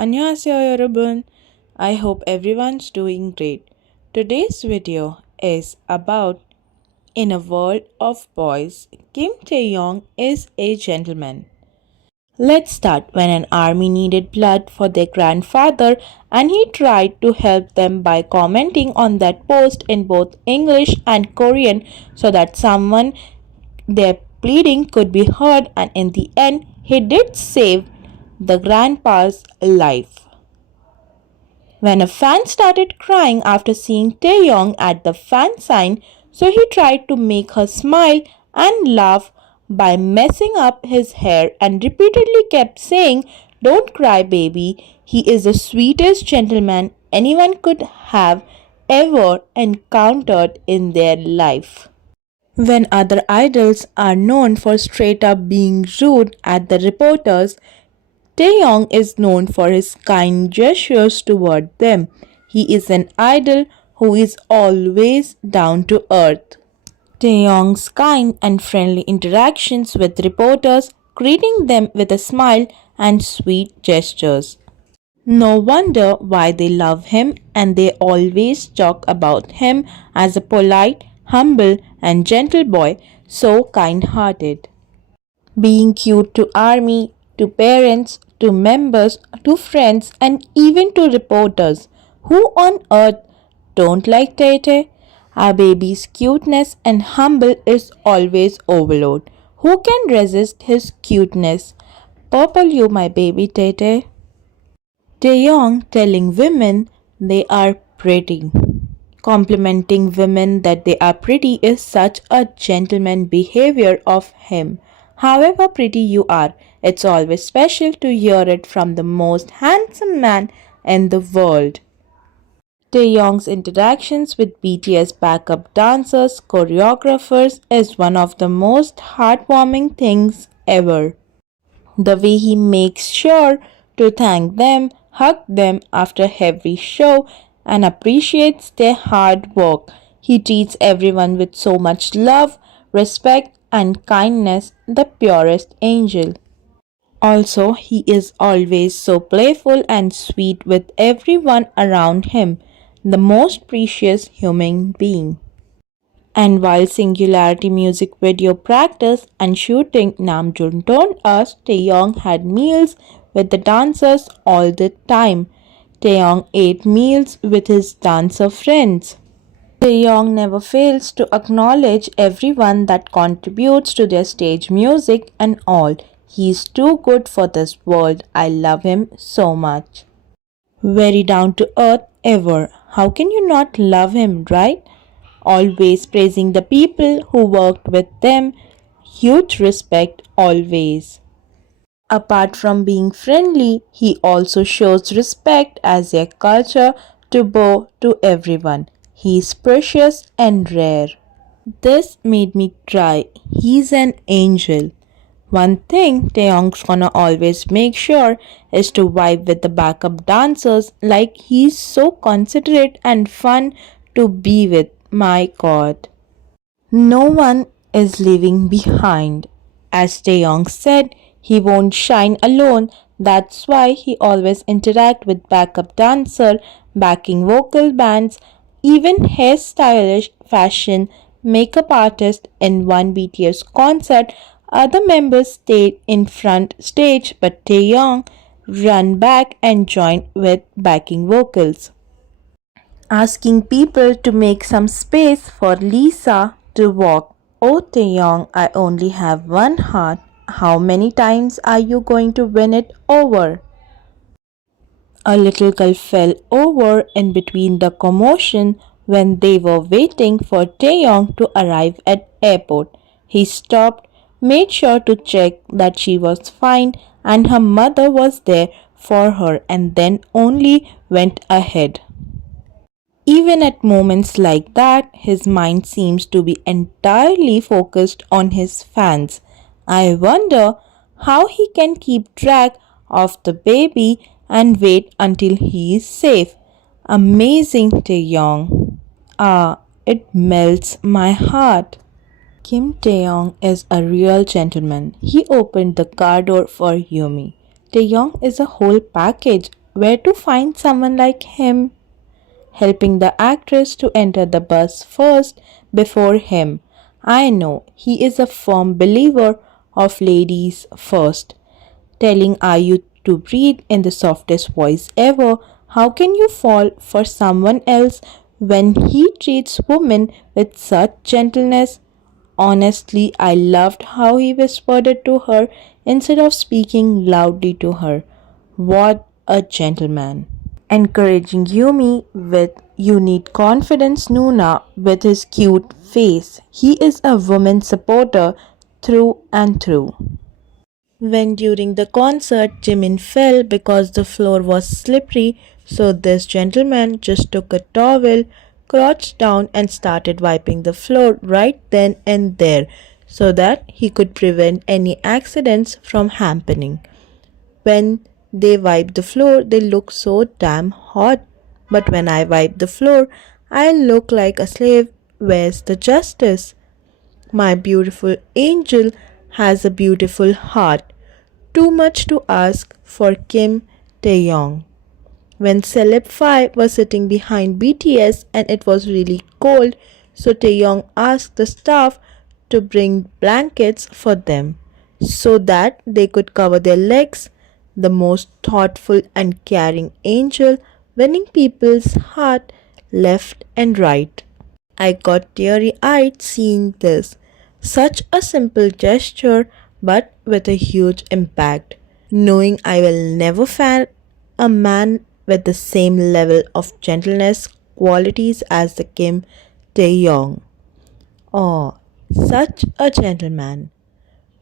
안녕하세요 여러분. I hope everyone's doing great. Today's video is about in a world of boys, Kim Taehyung is a gentleman. Let's start when an army needed blood for their grandfather and he tried to help them by commenting on that post in both English and Korean so that someone their pleading could be heard, and in the end he did save the grandpa's life. When a fan started crying after seeing Taehyung at the fan sign, so he tried to make her smile and laugh by messing up his hair and repeatedly kept saying, "Don't cry, baby. He is the sweetest gentleman anyone could have ever encountered in their life." When other idols are known for straight up being rude at the reporters, Taehyung is known for his kind gestures toward them. He is an idol who is always down to earth. Taehyung's kind and friendly interactions with reporters, greeting them with a smile and sweet gestures. No wonder why they love him, and they always talk about him as a polite, humble, and gentle boy, so kind hearted. Being cute to army, to parents, to members, to friends, and even to reporters. Who on earth don't like Tete? Our baby's cuteness and humble is always overload. Who can resist his cuteness? Purple you, my baby Tete. Taeyong telling women they are pretty. Complimenting women that they are pretty is such a gentleman behavior of him. However pretty you are, it's always special to hear it from the most handsome man in the world. Taehyung's interactions with BTS backup dancers, choreographers is one of the most heartwarming things ever. The way he makes sure to thank them, hug them after every show, and appreciates their hard work. He treats everyone with so much love, respect, and kindness, the purest angel. Also, he is always so playful and sweet with everyone around him, the most precious human being. And while Singularity music video practice and shooting, Namjoon told us Taeyong had meals with the dancers all the time. Taeyong ate meals with his dancer friends. Taeyong never fails to acknowledge everyone that contributes to their stage music and all. He's too good for this world. I love him so much. Very down to earth ever. How can you not love him, right? Always praising the people who worked with them. Huge respect always. Apart from being friendly, he also shows respect as a culture to bow to everyone. He is precious and rare. This made me cry. He's an angel. One thing Taeyong's gonna always make sure is to vibe with the backup dancers like he's so considerate and fun to be with. My God. No one is leaving behind. As Taeyong said, he won't shine alone. That's why he always interact with backup dancer, backing vocal bands, even hairstylish, fashion, makeup artist. In one BTS concert, other members stayed in front stage, but Taeyong ran back and joined with backing vocals, asking people to make some space for Lisa to walk. Oh Taeyong, I only have one heart. How many times are you going to win it over? A little girl fell over in between the commotion when they were waiting for Taeyong to arrive at airport. He stopped, made sure to check that she was fine and her mother was there for her, and then only went ahead. Even at moments like that, his mind seems to be entirely focused on his fans. I wonder how he can keep track of the baby and wait until he is safe. Amazing, Taeyong. Ah, it melts my heart. Kim Taehyung is a real gentleman. He opened the car door for Yumi. Taehyung is a whole package where to find someone like him, helping the actress to enter the bus first before him. I know he is a firm believer of ladies first, telling Ayu to breathe in the softest voice ever. How can you fall for someone else when he treats women with such gentleness? Honestly, I loved how he whispered it to her instead of speaking loudly to her. What a gentleman. Encouraging Yumi with "You need confidence, Nuna," with his cute face. He is a woman supporter through and through. When during the concert Jimin fell because the floor was slippery, so this gentleman just took a towel, crouched down and started wiping the floor right then and there so that he could prevent any accidents from happening. When they wipe the floor, they look so damn hot. But when I wipe the floor, I look like a slave. Where's the justice? My beautiful angel has a beautiful heart. Too much to ask for Kim Taehyung. When Celeb 5 was sitting behind BTS and it was really cold, so Taehyung asked the staff to bring blankets for them so that they could cover their legs. The most thoughtful and caring angel, winning people's heart left and right. I got teary eyed seeing this. Such a simple gesture, but with a huge impact. Knowing I will never find a man with the same level of gentleness qualities as the Kim Taehyung. Oh, such a gentleman.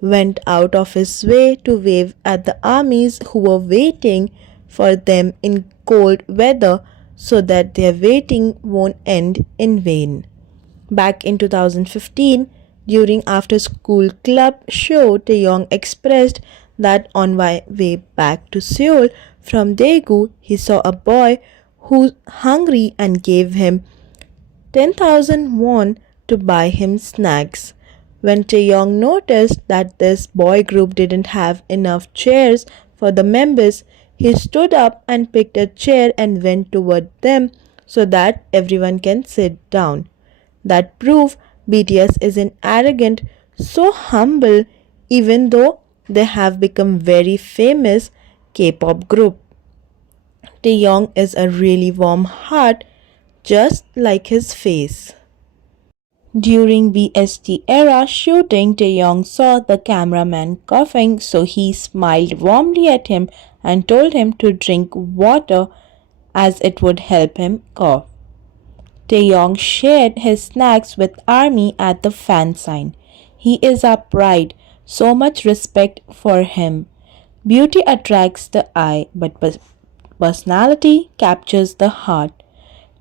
Went out of his way to wave at the armies who were waiting for them in cold weather so that their waiting won't end in vain. Back in 2015, during after school club show, Taeyong expressed that on my way back to Seoul from Daegu, he saw a boy who's hungry and gave him 10,000 won to buy him snacks. When Taeyong noticed that this boy group didn't have enough chairs for the members, he stood up and picked a chair and went toward them so that everyone can sit down. That prove BTS isn't arrogant, so humble, even though they have become very famous K-pop group. Taeyong is a really warm heart, just like his face. During BST era shooting, Taeyong saw the cameraman coughing, so he smiled warmly at him and told him to drink water as it would help him cough. Taeyong shared his snacks with ARMY at the fan sign. He is our pride, so much respect for him. Beauty attracts the eye, but personality captures the heart.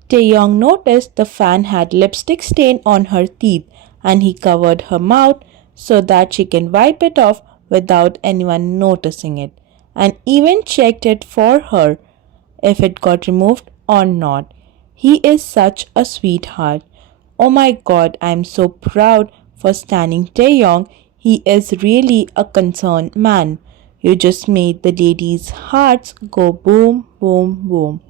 Taeyong noticed the fan had lipstick stain on her teeth and he covered her mouth so that she can wipe it off without anyone noticing it, and even checked it for her if it got removed or not. He is such a sweetheart. Oh my god, I am so proud for standing Taeyong. He is really a concerned man. You just made the ladies' hearts go boom, boom, boom.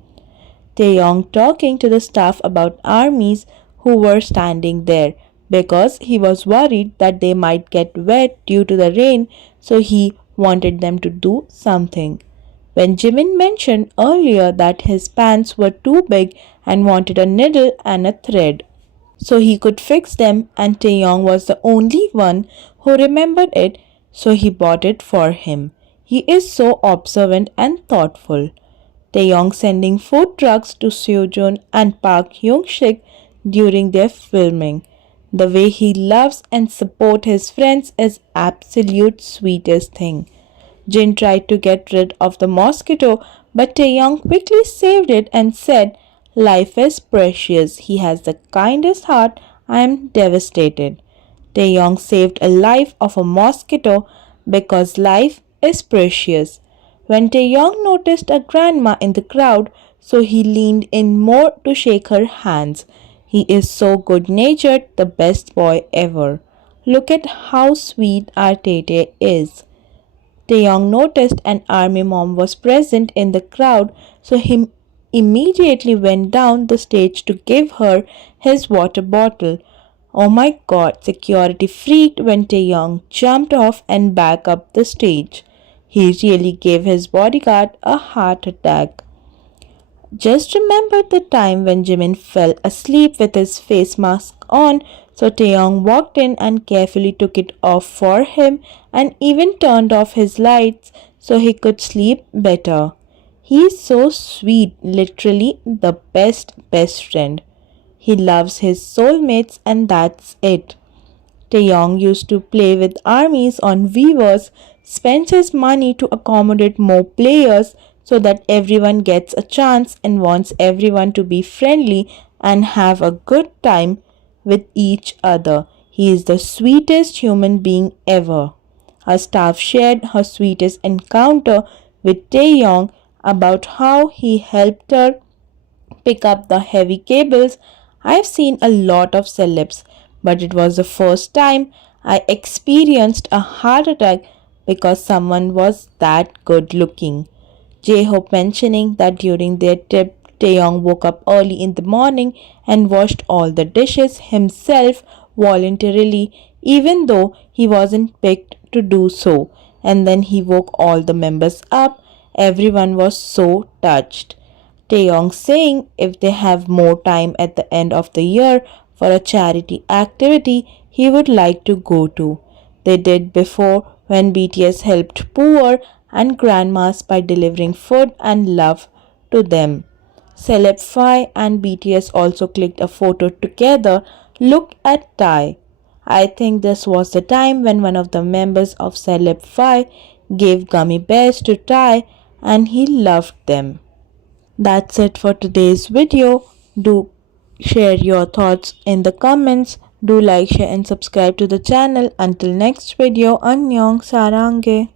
Taeyong talking to the staff about armies who were standing there because he was worried that they might get wet due to the rain, so he wanted them to do something. When Jimin mentioned earlier that his pants were too big and wanted a needle and a thread so he could fix them, and Taeyong was the only one who remembered it, so he bought it for him. He is so observant and thoughtful. Taeyong sending food trucks to Seojun and Park Hyung-sik during their filming. The way he loves and supports his friends is absolute sweetest thing. Jin tried to get rid of the mosquito, but Taeyong quickly saved it and said, "Life is precious. He has the kindest heart. I am devastated." Taeyong saved a life of a mosquito because life is precious. When Taeyong noticed a grandma in the crowd, so he leaned in more to shake her hands. He is so good-natured, the best boy ever. Look at how sweet our Tete is. Taehyung noticed an army mom was present in the crowd, so he immediately went down the stage to give her his water bottle. Oh my god, security freaked when Taehyung jumped off and back up the stage. He really gave his bodyguard a heart attack. Just remember the time when Jimin fell asleep with his face mask on, so Taeyong walked in and carefully took it off for him and even turned off his lights so he could sleep better. He's so sweet, literally the best friend. He loves his soulmates and that's it. Taeyong used to play with armies on Weavers, spends his money to accommodate more players so that everyone gets a chance and wants everyone to be friendly and have a good time with each other. He is the sweetest human being ever. Her staff shared her sweetest encounter with Taeyong about how he helped her pick up the heavy cables. I've seen a lot of celebs, but it was the first time I experienced a heart attack because someone was that good looking. J-Hope mentioning that during their trip, Taeyong woke up early in the morning and washed all the dishes himself voluntarily, even though he wasn't picked to do so. And then he woke all the members up. Everyone was so touched. Taeyong saying if they have more time at the end of the year for a charity activity he would like to go to. They did before when BTS helped poor and grandmas by delivering food and love to them. Celeb Phi and BTS also clicked a photo together. Look at Tae. I think this was the time when one of the members of Celeb Phi gave gummy bears to Tae and he loved them. That's it for today's video. Do share your thoughts in the comments. Do like, share and subscribe to the channel. Until next video, Annyeong Sarange.